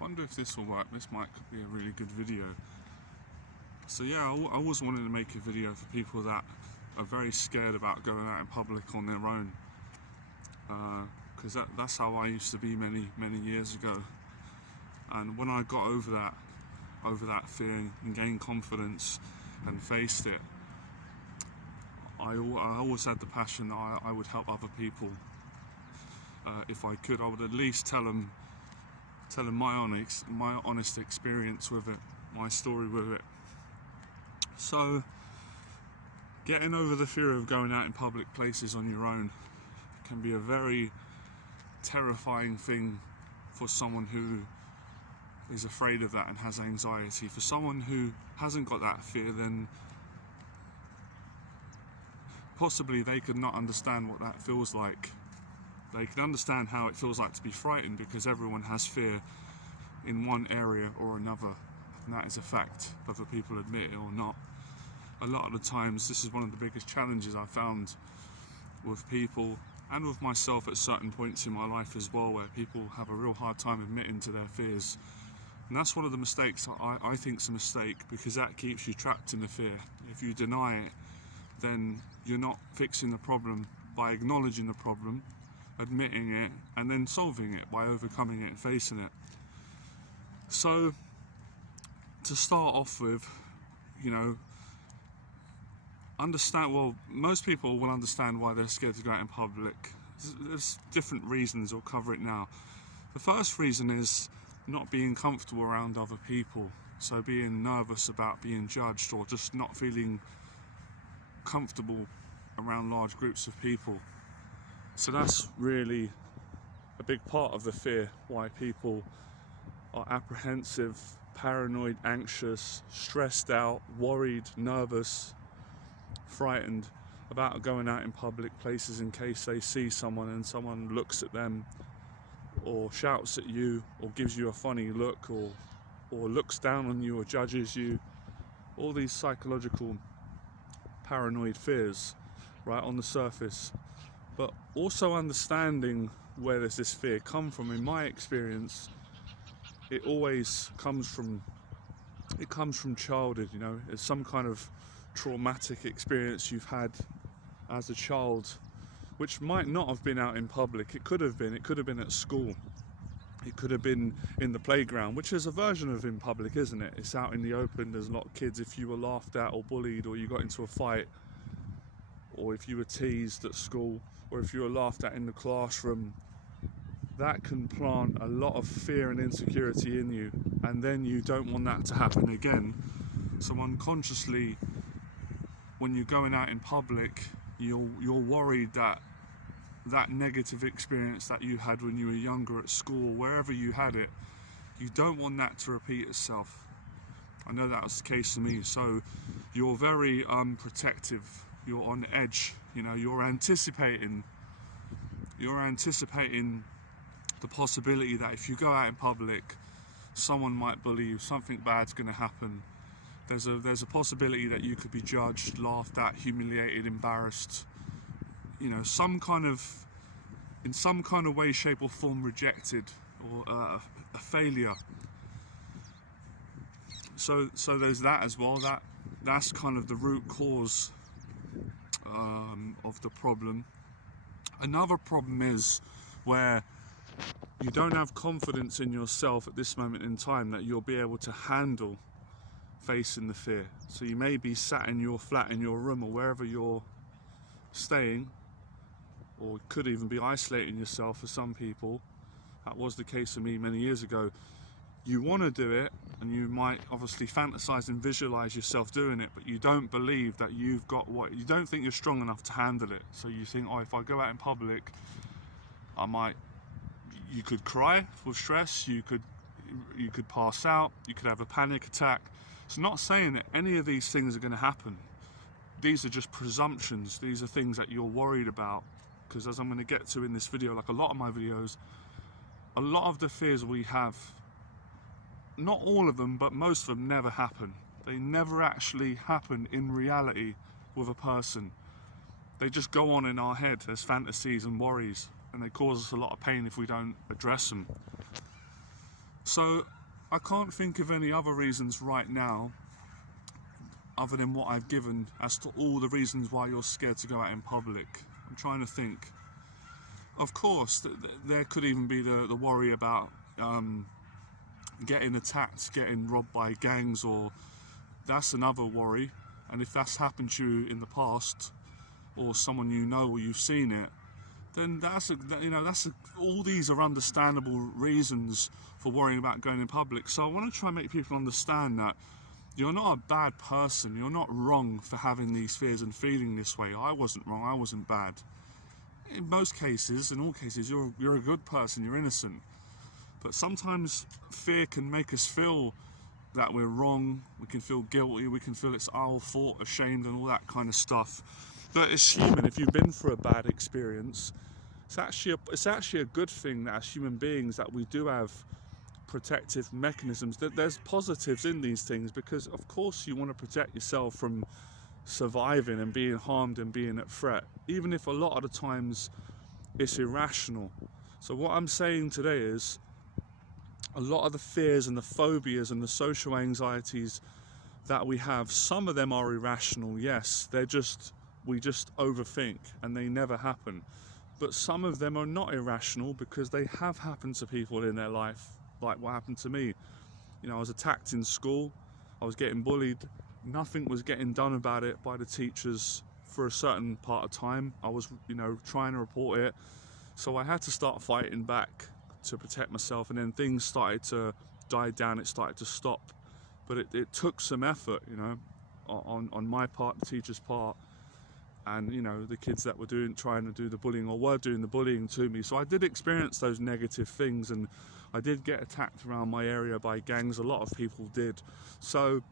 Wonder if this will work. This might be a really good video. So yeah, I always wanted to make a video for people that are very scared about going out in public on their own, because that's how I used to be many years ago. And when I got over that fear and gained confidence and faced it, I always had the passion that I would help other people. If I could, I would at least tell them my honest experience with it, my story with it. So, getting over the fear of going out in public places on your own can be a very terrifying thing for someone who is afraid of that and has anxiety. For someone who hasn't got that fear, then possibly they could not understand what that feels like. They can understand how it feels like to be frightened, because everyone has fear in one area or another, and that is a fact, whether people admit it or not. A lot of the times, this is one of the biggest challenges I found with people and with myself at certain points in my life as well, where people have a real hard time admitting to their fears. And that's one of the mistakes I think is a mistake, because that keeps you trapped in the fear. If you deny it, then you're not fixing the problem by acknowledging the problem, admitting it, and then solving it by overcoming it and facing it. So, to start off with, most people will understand why they're scared to go out in public. There's different reasons. I'll cover it now. The first reason is not being comfortable around other people. So being nervous about being judged, or just not feeling comfortable around large groups of people. So that's really a big part of the fear, why people are apprehensive, paranoid, anxious, stressed out, worried, nervous, frightened about going out in public places in case they see someone and someone looks at them or shouts at you or gives you a funny look or looks down on you or judges you. All these psychological paranoid fears right on the surface, but also understanding where does this fear come from. In my experience, it always comes from childhood. It's some kind of traumatic experience you've had as a child, which might not have been out in public. It could have been at school, it could have been in the playground, which is a version of in public, isn't it? It's out in the open, there's a lot of kids. If you were laughed at or bullied, or you got into a fight, or if you were teased at school, or if you were laughed at in the classroom, that can plant a lot of fear and insecurity in you, and then you don't want that to happen again. So unconsciously, when you're going out in public, you're worried that negative experience that you had when you were younger at school, wherever you had it, you don't want that to repeat itself. I know that was the case for me. So you're very protective, you're on edge, you're anticipating the possibility that if you go out in public, someone might bully you, something bad's going to happen. There's a possibility that you could be judged, laughed at, humiliated, embarrassed, in some kind of way, shape or form rejected, or a failure. So there's that as well. That's kind of the root cause of the problem. Another problem is where you don't have confidence in yourself at this moment in time that you'll be able to handle facing the fear. So you may be sat in your flat, in your room, or wherever you're staying, or could even be isolating yourself for some people. That was the case for me many years ago. You want to do it, and you might obviously fantasize and visualize yourself doing it, but you don't believe that you don't think you're strong enough to handle it. So you think, if I go out in public, you could cry with stress, you could pass out, you could have a panic attack. So not saying that any of these things are going to happen. These are just presumptions. These are things that you're worried about, because as I'm going to get to in this video, like a lot of my videos, a lot of the fears we have, not all of them, but most of them never happen. They never actually happen in reality with a person. They just go on in our head as fantasies and worries, and they cause us a lot of pain if we don't address them. So I can't think of any other reasons right now other than what I've given as to all the reasons why you're scared to go out in public. I'm trying to think. Of course, there could even be the worry about getting attacked, getting robbed by gangs, or that's another worry. And if that's happened to you in the past, or someone you know, or you've seen it, then all these are understandable reasons for worrying about going in public. So I want to try and make people understand that you're not a bad person. You're not wrong for having these fears and feeling this way. I wasn't wrong. I wasn't bad. In most cases, in all cases, you're a good person. You're innocent. But sometimes fear can make us feel that we're wrong. We can feel guilty. We can feel it's our fault, ashamed, and all that kind of stuff. But as human, if you've been through a bad experience, it's actually a good thing that as human beings that we do have protective mechanisms. That there's positives in these things, because of course you want to protect yourself from surviving and being harmed and being at threat, even if a lot of the times it's irrational. So what I'm saying today is a lot of the fears and the phobias and the social anxieties that we have, some of them are irrational, yes, we just overthink and they never happen. But some of them are not irrational because they have happened to people in their life, like what happened to me. You know, I was attacked in school, I was getting bullied, nothing was getting done about it by the teachers for a certain part of time. I was, trying to report it, so I had to start fighting back to protect myself, and then things started to die down, it started to stop. But it took some effort, on my part, the teacher's part, and the kids that were trying to do the bullying, or were doing the bullying to me. So I did experience those negative things, and I did get attacked around my area by gangs. A lot of people did. So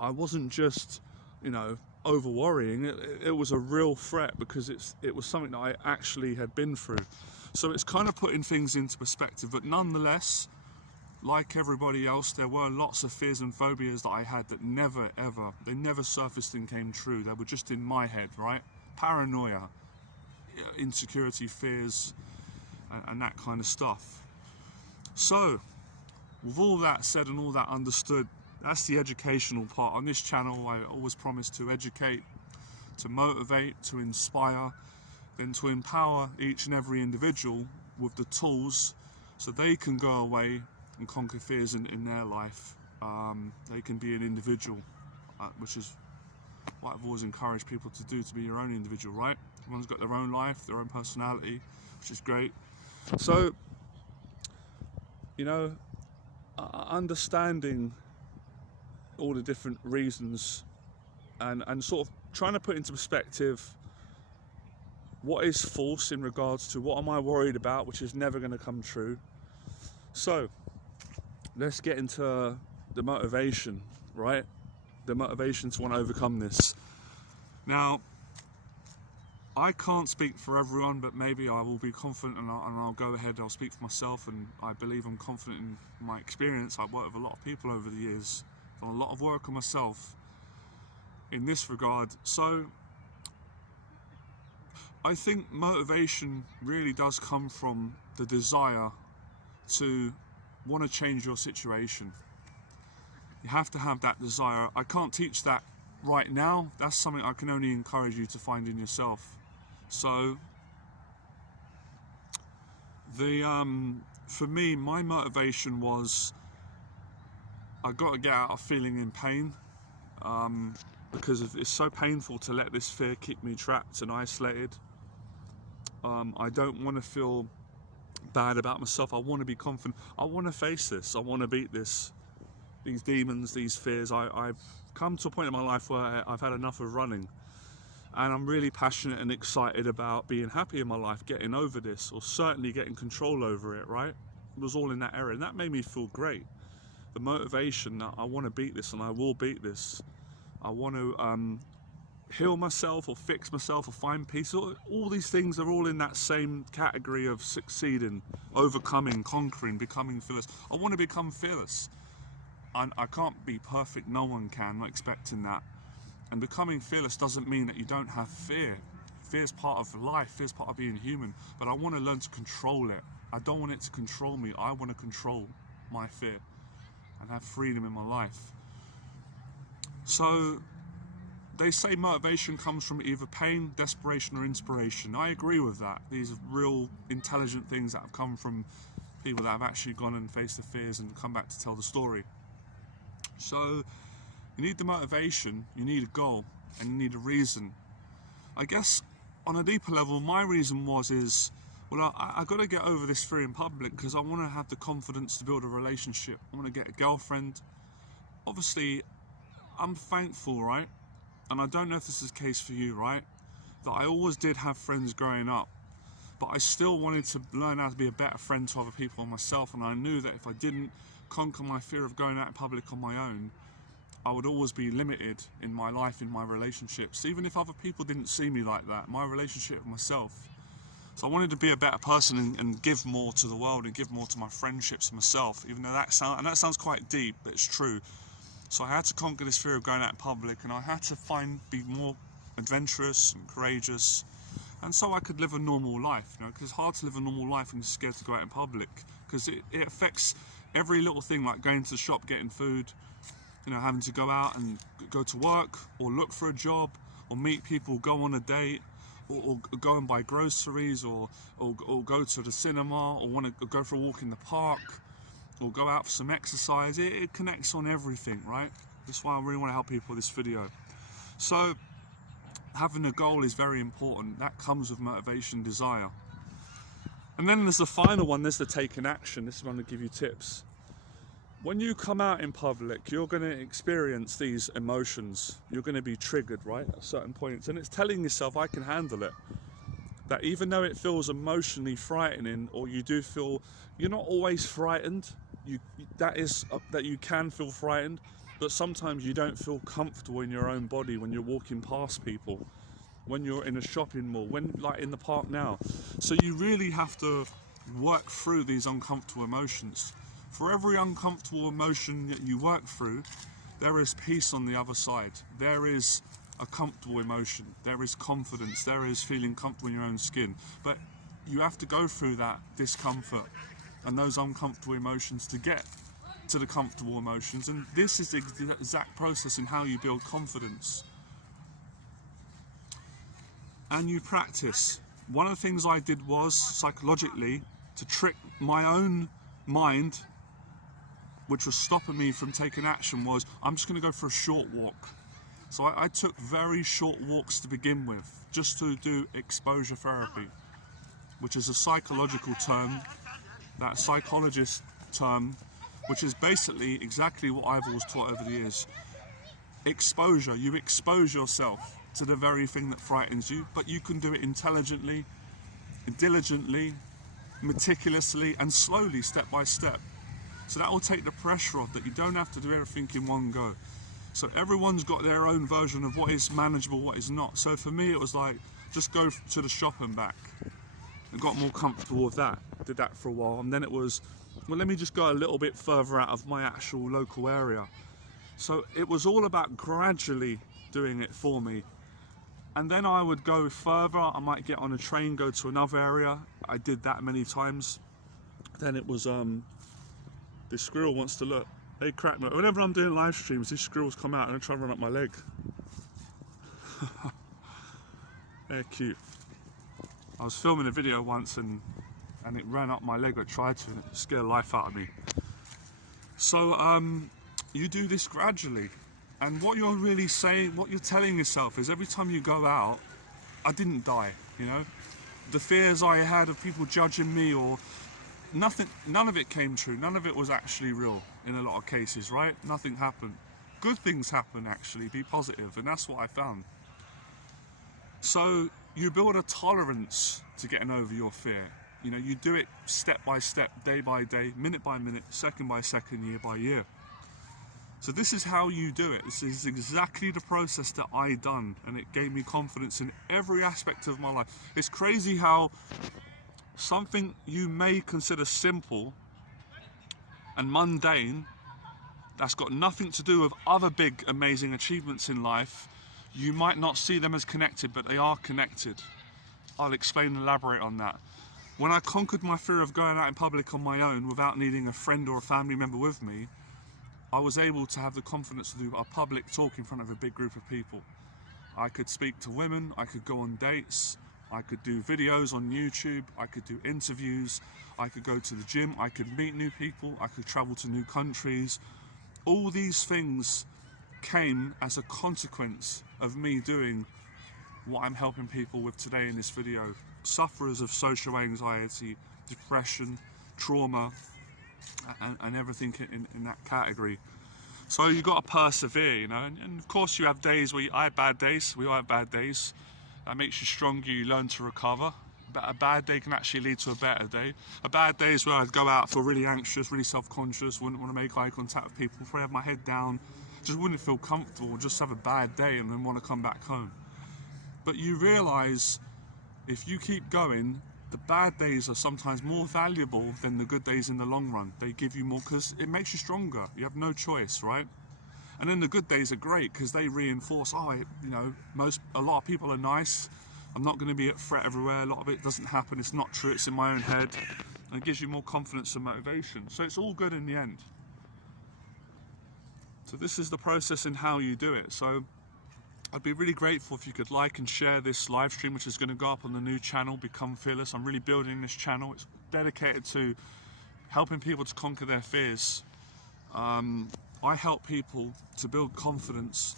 I wasn't just over worrying. It was a real threat, because it was something that I actually had been through. So it's kind of putting things into perspective. But nonetheless, like everybody else, there were lots of fears and phobias that I had that never surfaced and came true. They were just in my head, right? Paranoia, insecurity, fears, and that kind of stuff. So, with all that said and all that understood, that's the educational part. On this channel, I always promise to educate, to motivate, to inspire, then to empower each and every individual with the tools so they can go away and conquer fears in their life. They can be an individual, which is what I've always encouraged people to do, to be your own individual, right? Everyone's got their own life, their own personality, which is great. So, understanding all the different reasons and sort of trying to put into perspective what is false in regards to what am I worried about, which is never going to come true. So let's get into the motivation, right? The motivation to want to overcome this. Now, I can't speak for everyone, but maybe I will be confident, and I'll go ahead, I'll speak for myself, and I believe I'm confident in my experience. I've worked with a lot of people over the years, done a lot of work on myself in this regard. So I think motivation really does come from the desire to want to change your situation. You have to have that desire. I can't teach that right now. That's something I can only encourage you to find in yourself. So for me, my motivation was I got to get out of feeling in pain, because it's so painful to let this fear keep me trapped and isolated. I don't want to feel bad about myself. I want to be confident. I want to face this. I want to beat these demons, these fears. I've come to a point in my life where I've had enough of running, and I'm really passionate and excited about being happy in my life, getting over this, or certainly getting control over it, right? It was all in that area, and that made me feel great. The motivation that I want to beat this, and I will beat this. I want to heal myself, or fix myself, or find peace. All these things are all in that same category of succeeding, overcoming, conquering, becoming fearless. I want to become fearless. I can't be perfect, no one can, I'm not expecting that. And becoming fearless doesn't mean that you don't have fear. Fear's part of life, fear's part of being human, but I want to learn to control it. I don't want it to control me, I want to control my fear and have freedom in my life. So they say motivation comes from either pain, desperation or inspiration. I agree with that. These are real intelligent things that have come from people that have actually gone and faced the fears and come back to tell the story. So you need the motivation, you need a goal, and you need a reason. I guess on a deeper level, my reason well, I got to get over this fear in public because I want to have the confidence to build a relationship. I want to get a girlfriend. Obviously, I'm thankful, right? And I don't know if this is the case for you, right? That I always did have friends growing up, but I still wanted to learn how to be a better friend to other people and myself. And I knew that if I didn't conquer my fear of going out in public on my own, I would always be limited in my life, in my relationships. Even if other people didn't see me like that, my relationship with myself. So I wanted to be a better person and give more to the world and give more to my friendships and myself, even though that sounds quite deep, but it's true. So I had to conquer this fear of going out in public, and I had to be more adventurous and courageous, and so I could live a normal life, because it's hard to live a normal life when you're scared to go out in public, because it affects every little thing, like going to the shop, getting food, having to go out and go to work, or look for a job, or meet people, go on a date, or go and buy groceries, or go to the cinema, or want to go for a walk in the park, or go out for some exercise. It connects on everything, right? That's why I really want to help people with this video. So having a goal is very important. That comes with motivation, desire. And then there's the final one, there's the taking action. This is when I give you tips. When you come out in public, you're going to experience these emotions. You're going to be triggered, right, at certain points. And it's telling yourself, I can handle it. That even though it feels emotionally frightening, or you do feel, you're not always frightened. That you can feel frightened, but sometimes you don't feel comfortable in your own body when you're walking past people, when you're in a shopping mall, like in the park now. So you really have to work through these uncomfortable emotions. For every uncomfortable emotion that you work through, there is peace on the other side. There is a comfortable emotion. There is confidence. There is feeling comfortable in your own skin. But you have to go through that discomfort and those uncomfortable emotions to get to the comfortable emotions. And this is the exact process in how you build confidence. And you practice. One of the things I did was, psychologically, to trick my own mind, which was stopping me from taking action, was I'm just going to go for a short walk. So I took very short walks to begin with, just to do exposure therapy, which is a psychological term, that psychologist term, which is basically exactly what I've always taught over the years. Exposure, you expose yourself to the very thing that frightens you, but you can do it intelligently, diligently, meticulously, and slowly, step by step. So that will take the pressure off, that you don't have to do everything in one go. So everyone's got their own version of what is manageable, what is not. So for me, it was like, just go to the shop and back. I got more comfortable with that, did that for a while, and then it was, well, let me just go a little bit further out of my actual local area. So it was all about gradually doing it for me. And then I would go further, I might get on a train, go to another area. I did that many times. Then it was, this squirrel wants to look. They crack me. Whenever I'm doing live streams, these squirrels come out and they try to run up my leg. They're cute. I was filming a video once and it ran up my leg, or tried to, and it scared the life out of me. So you do this gradually. And what you're really saying, what you're telling yourself is, every time you go out, I didn't die, The fears I had of people judging me, or nothing, none of it came true. None of it was actually real in a lot of cases, right? Nothing happened. Good things happen, actually. Be positive, and that's what I found. So you build a tolerance to getting over your fear. You do it step by step, day by day, minute by minute, second by second, year by year. So this is how you do it. This is exactly the process that I done, and it gave me confidence in every aspect of my life. It's crazy how something you may consider simple and mundane, that's got nothing to do with other big, amazing achievements in life, you might not see them as connected, but they are connected. I'll explain and elaborate on that. When I conquered my fear of going out in public on my own without needing a friend or a family member with me, I was able to have the confidence to do a public talk in front of a big group of people. I could speak to women, I could go on dates, I could do videos on YouTube, I could do interviews, I could go to the gym, I could meet new people, I could travel to new countries. All these things came as a consequence of me doing what I'm helping people with today in this video. Sufferers of social anxiety, depression, trauma, and everything in that category. So you've got to persevere, you know, and of course you have days where I have bad days, we all have bad days. That makes you stronger, you learn to recover. But a bad day can actually lead to a better day. A bad day is where I'd go out, feel really anxious, really self-conscious, wouldn't want to make eye contact with people, probably have my head down, just wouldn't feel comfortable, just have a bad day and then want to come back home. But you realise if you keep going, the bad days are sometimes more valuable than the good days in the long run. They give you more because it makes you stronger. You have no choice, right? And then the good days are great because they reinforce, you know, a lot of people are nice. I'm not going to be at threat everywhere. A lot of it doesn't happen. It's not true. It's in my own head. And it gives you more confidence and motivation. So it's all good in the end. So this is the process in how you do it. So I'd be really grateful if you could like and share this live stream, which is going to go up on the new channel, Become Fearless. I'm really building this channel. It's dedicated to helping people to conquer their fears. I help people to build confidence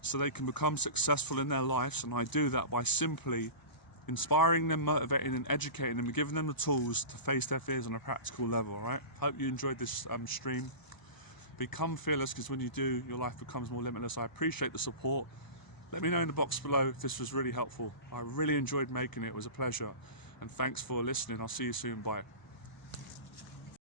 so they can become successful in their lives, and I do that by simply inspiring them, motivating and educating them, and giving them the tools to face their fears on a practical level, right? Hope you enjoyed this stream. Become fearless, because when you do, your life becomes more limitless. I appreciate the support. Let me know in the box below if this was really helpful. I really enjoyed making it. It was a pleasure. And thanks for listening. I'll see you soon. Bye.